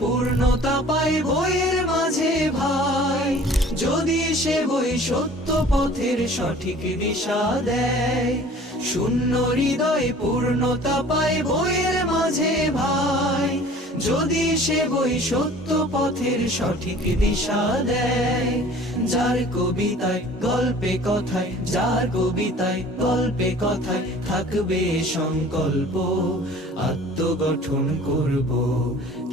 পূর্ণতা পায় বইয়ের মাঝে ভাই। যদি সে বই সত্য পথের সঠিক দিশা দেয়, শূন্য হৃদয় পূর্ণতা পায় বইয়ের যদি সে বই সত্য পথের সঠিক দিশা দেয়, যার কবিতায় গল্পে কথায়, যার কবিতায় গল্পে কথায় থাকবে সংকল্প, আত্মগঠন করব।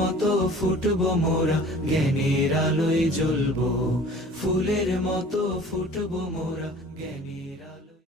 মতো ফুটব মোরা জ্ঞানের আলোয় জ্বলব। ফুলের মতো ফুটব মোরা জ্ঞানের আলোয়